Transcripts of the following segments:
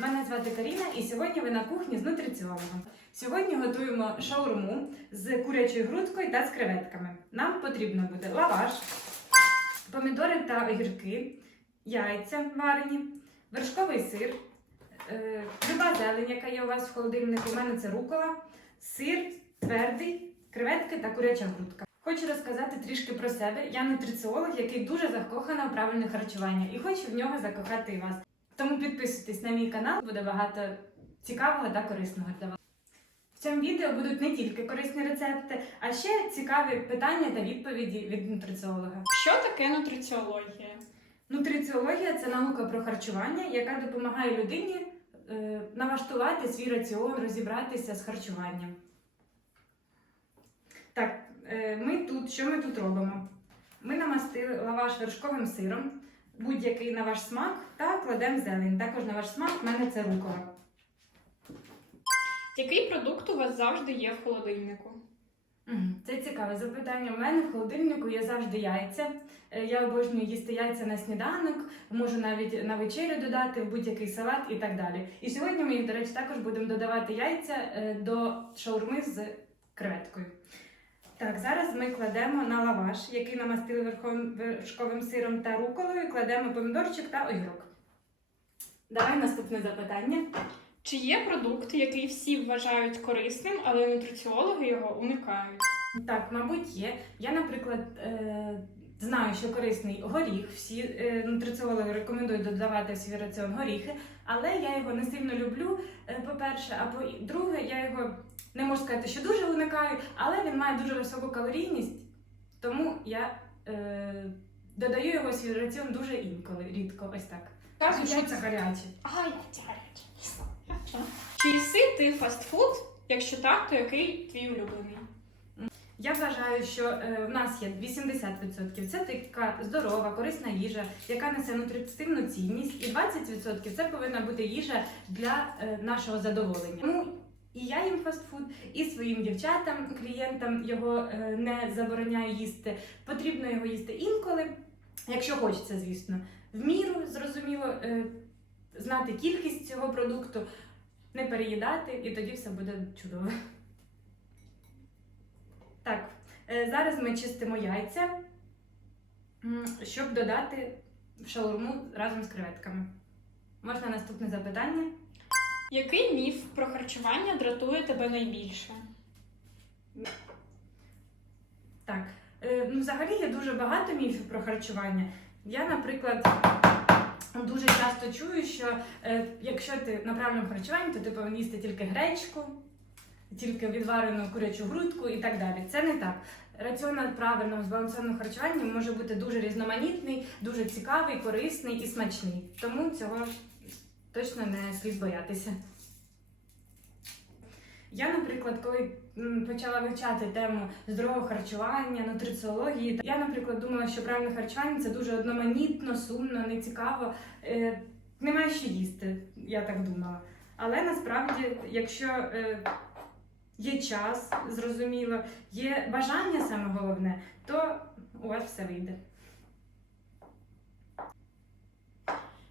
Мене звати Каріна, і сьогодні ви на кухні з нутриціологом. Сьогодні готуємо шаурму з курячою грудкою та з креветками. Нам потрібно буде лаваш, помідори та огірки, яйця варені, вершковий сир, е, люба зелень, яка є у вас в холодильнику. У мене це рукола, сир твердий, креветки та куряча грудка. Хочу розказати трішки про себе. Я нутриціолог, який дуже закохана у правильне харчування і хочу в нього закохати і вас. Тому підписуйтесь на мій канал, буде багато цікавого та корисного для вас. В цьому відео будуть не тільки корисні рецепти, а ще цікаві питання та відповіді від нутриціолога. Що таке нутриціологія? Нутриціологія це наука про харчування, яка допомагає людині е, налаштувати свій раціон, розібратися з харчуванням. Так, е, ми тут, що ми тут робимо? Ми намастили лаваш вершковим сиром, будь-який на ваш смак, та кладемо зелень. Також на ваш смак в мене це рукола. Який продукт у вас завжди є в холодильнику? Це цікаве запитання. У мене в холодильнику є завжди яйця. Е, Я обожнюю їсти яйця на сніданок, можу навіть на вечерю додати в будь-який салат і так далі. І сьогодні ми, до речі, також будемо додавати яйця е, до шаурми з креветкою. Так, зараз ми кладемо на лаваш, який намастили вершковим сиром та руколою, кладемо помідорчик та огірок. Давай наступне запитання. Чи є продукт, який всі вважають корисним, але нутриціологи його уникають? Так, мабуть, є. Я, наприклад, е, знаю, що корисний горіх. Всі е, нутриціологи рекомендують додавати в свій раціон горіхи, але я його не сильно люблю. е, По-перше, а по-друге, я його не можу сказати, що дуже уникаю, але він має дуже високу калорійність, тому я е, додаю його в свій раціон дуже інколи, рідко, ось так. Так, що. А, яйця. Чи їси ти фастфуд? Якщо так, то який твій улюблений? Я вважаю, що е, в нас є 80% це така здорова, корисна їжа, яка несе нутритивну цінність, і 20% це повинна бути їжа для е, нашого задоволення. Тому і я їм фастфуд, і своїм дівчатам, клієнтам його е, не забороняю їсти. Потрібно його їсти інколи, якщо хочеться, звісно. В міру зрозуміло знати кількість цього продукту, не переїдати, і тоді все буде чудово. Так, е, зараз ми чистимо яйця, щоб додати в шаурму разом з креветками. Можна наступне запитання? Який міф про харчування дратує тебе найбільше? Так, е, ну взагалі є дуже багато міфів про харчування. Я, наприклад, дуже часто чую, що е, якщо ти на правильному харчуванні, то ти повинен їсти тільки гречку, тільки відварену курячу грудку і так далі. Це не так. Раціон правильного збалансованого харчування може бути дуже різноманітний, дуже цікавий, корисний і смачний. Тому цього точно не слід боятися. Я, наприклад, коли почала вивчати тему здорового харчування, нутриціології, я, наприклад, думала, що правильне харчування це дуже одноманітно, сумно, нецікаво. Е, немає що їсти, я так думала. Але насправді, якщо е, є час, зрозуміло, є бажання саме головне, то у вас все вийде.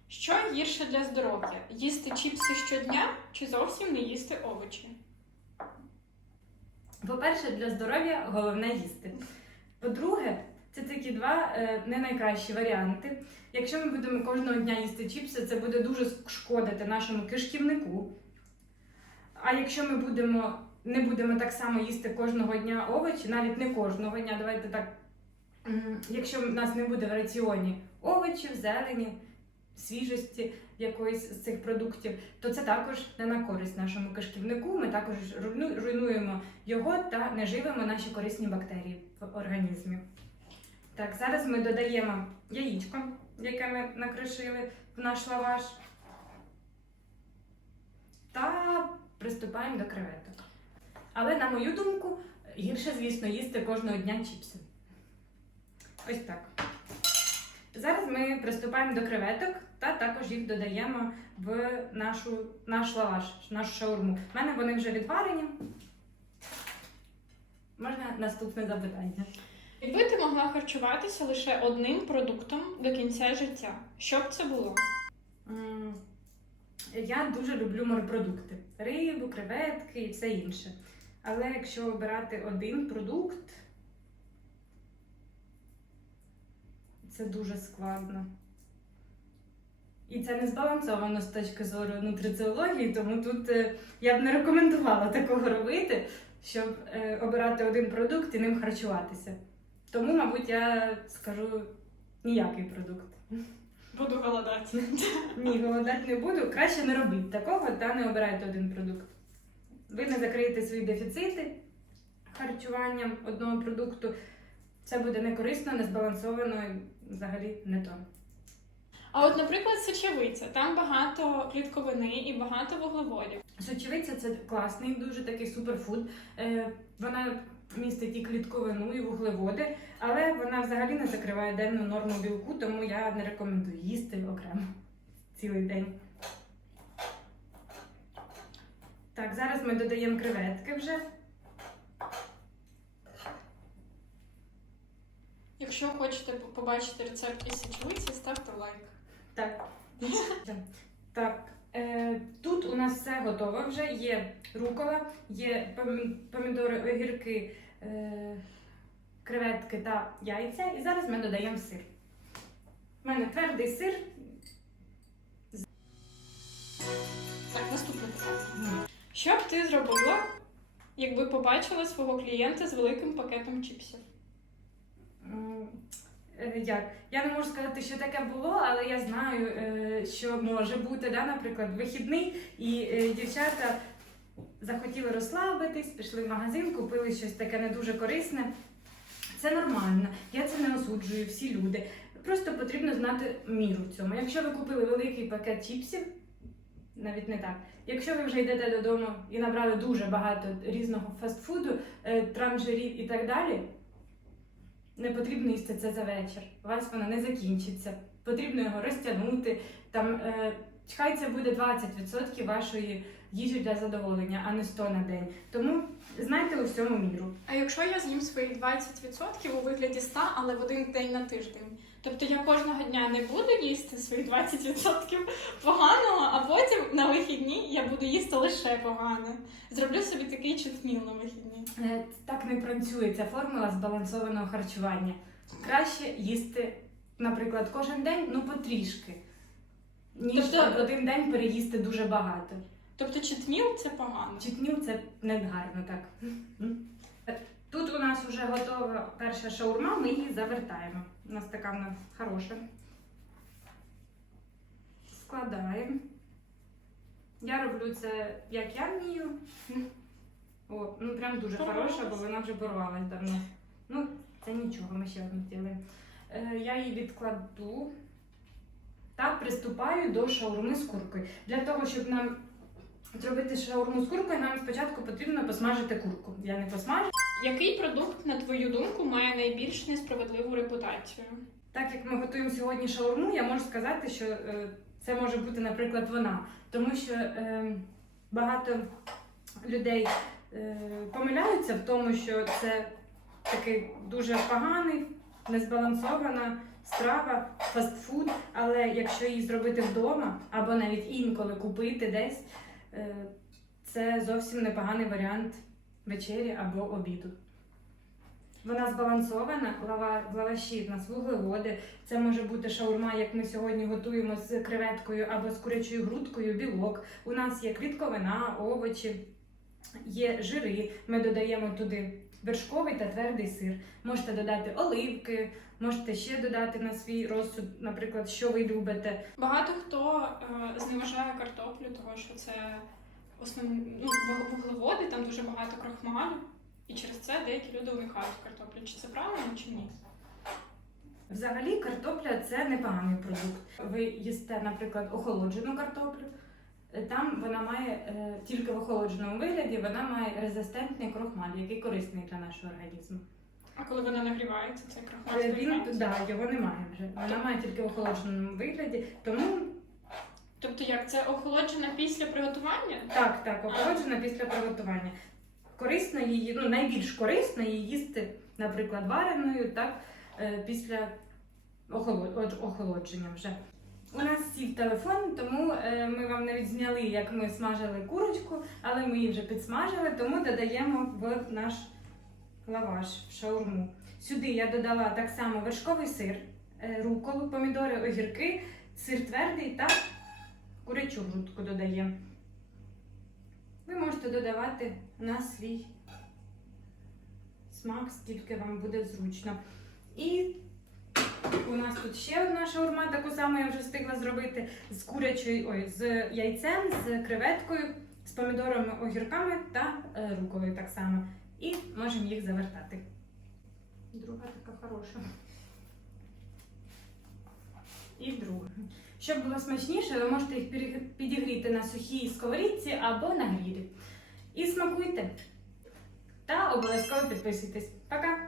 Що гірше для здоров'я? Їсти чіпси щодня чи зовсім не їсти овочі? По-перше, для здоров'я головне їсти. По-друге, це такі два е, не найкращі варіанти. Якщо ми будемо кожного дня їсти чіпси, це буде дуже шкодити нашому кишківнику. А якщо ми будемо, не будемо так само їсти кожного дня овочі, навіть не кожного дня, давайте так. Якщо в нас не буде в раціоні овочів, зелені, свіжості якоїсь з цих продуктів, то це також не на користь нашому кишківнику. Ми також руйнуємо його та не живимо наші корисні бактерії в організмі. Так, зараз ми додаємо яєчко, яке ми накришили в наш лаваш. Та приступаємо до креветок. Але, на мою думку, гірше, звісно, їсти кожного дня чіпси. Ось так. Зараз ми приступаємо до креветок та також їх додаємо в нашу, наш лаваш, нашу шаурму. У мене вони вже відварені. Можна наступне запитання. Якби ти могла харчуватися лише одним продуктом до кінця життя, що б це було? Я дуже люблю морепродукти: рибу, креветки і все інше. Але якщо обирати один продукт, це дуже складно. І це не збалансовано з точки зору нутриціології, тому тут е, я б не рекомендувала такого робити, щоб е, обирати один продукт і ним харчуватися. Тому, мабуть, я скажу ніякий продукт. Буду голодати. Ні, голодати не буду. Краще не робіть такого та не обирайте один продукт. Ви не закриєте свої дефіцити харчуванням одного продукту. Це буде не корисно, не збалансовано і взагалі не то. А от, наприклад, сочевиця. Там багато клітковини і багато вуглеводів. Сочевиця це класний, дуже такий суперфуд. Е, вона містить і клітковину, і вуглеводи, але вона взагалі не закриває денну норму білку, тому я не рекомендую їсти окремо цілий день. Так, зараз ми додаємо креветки вже. Якщо хочете побачити рецепт із сочевиці, ставте лайк. Так. так. Е, тут у нас все готове вже. Є рукола, є помідори, огірки, е, креветки та яйця. І зараз ми додаємо сир. У мене твердий сир. Ти зробила, якби побачила свого клієнта з великим пакетом чіпсів? Е, Як? Я не можу сказати, що таке було, але я знаю, е, що може бути, да, наприклад, вихідний, і е, дівчата захотіли розслабитись, пішли в магазин, купили щось таке не дуже корисне. Це нормально, я це не осуджую, всі люди. Просто потрібно знати міру в цьому. Якщо ви купили великий пакет чіпсів, навіть не так. Якщо ви вже йдете додому і набрали дуже багато різного фастфуду, е, транжирів і так далі, не потрібно їсти це за вечір. У вас воно не закінчиться. Потрібно його розтягнути. Там е, хай це буде 20% вашої їжі для задоволення, а не 100 на день. Тому знайте у всьому міру. А якщо я з'їм свої 20% у вигляді 100, але в один день на тиждень? Тобто я кожного дня не буду їсти свої 20% поганого, а потім на вихідні я буду їсти лише погане. Зроблю собі такий читміл на вихідні. Е, Так не працює ця формула збалансованого харчування. Краще їсти, наприклад, кожен день, ну потрішки, ніж Тобто- один день переїсти дуже багато. Тобто читміл це погано. Читнів це не гарно так. Тут у нас вже готова перша шаурма, ми її завертаємо. У нас така вона хороша. Складаємо. Я роблю це, як я вмію. О, ну прям дуже хороша, бо вона вже порвалась давно. Ну, це нічого, ми ще одну зробимо. Е, я її відкладу та приступаю до шаурми з куркою. Для того, щоб нам зробити шаурму з куркою, нам спочатку потрібно посмажити курку. Я не посмажу. Який продукт, на твою думку, має найбільш несправедливу репутацію? Так як ми готуємо сьогодні шаурму, я можу сказати, що е, це може бути, наприклад, вона. Тому що е, багато людей е, помиляються в тому, що це такий дуже поганий, незбалансована страва, фастфуд. Але якщо її зробити вдома або навіть інколи купити десь, е, це зовсім непоганий варіант вечері або обіду. Вона збалансована, лаваші в нас вуглеводи. Це може бути шаурма, як ми сьогодні готуємо з креветкою або з курячою грудкою, білок. У нас є клітковина, овочі, є жири. Ми додаємо туди вершковий та твердий сир. Можете додати оливки, можете ще додати на свій розсуд, наприклад, що ви любите. Багато хто е, зневажає картоплю, тому що це основні ну, вуглеводи, там дуже багато крахмалю, і через це деякі люди уникають картоплі. Чи це правильно, чи ні? Взагалі, картопля це непоганий продукт. Ви їсте, наприклад, охолоджену картоплю. Е, Там вона має е, тільки в охолодженому вигляді, вона має резистентний крохмаль, який корисний для нашого організму. А коли вона нагрівається, цей крахмаль Е, Він зберігається? да, його немає вже. Вона має тільки в охолодженому вигляді. Тому Тобто як це охолоджена після приготування? так, так, охолоджена після приготування. Корисно її, ну найбільш корисно її їсти, наприклад, вареною, так, е, після охолодження вже. У нас сів телефон, тому е, ми вам навіть зняли, як ми смажили курочку, але ми її вже підсмажили, тому додаємо в наш лаваш в шаурму. Сюди я додала так само вершковий сир, е, руколу, помідори, огірки, сир твердий та курячу грудку додаємо. Ви можете додавати на свій смак, скільки вам буде зручно. І у нас тут ще одна шаурма, таку саму я вже встигла зробити з курячою, ой, з яйцем, з креветкою, з помідорами, огірками та е, руколою так само. І можемо їх завертати. Друга така хороша. І друга. Щоб було смачніше, ви можете їх підігріти на сухій сковорідці або на грілі. І смакуйте. Та обов'язково підписуйтесь. Пока!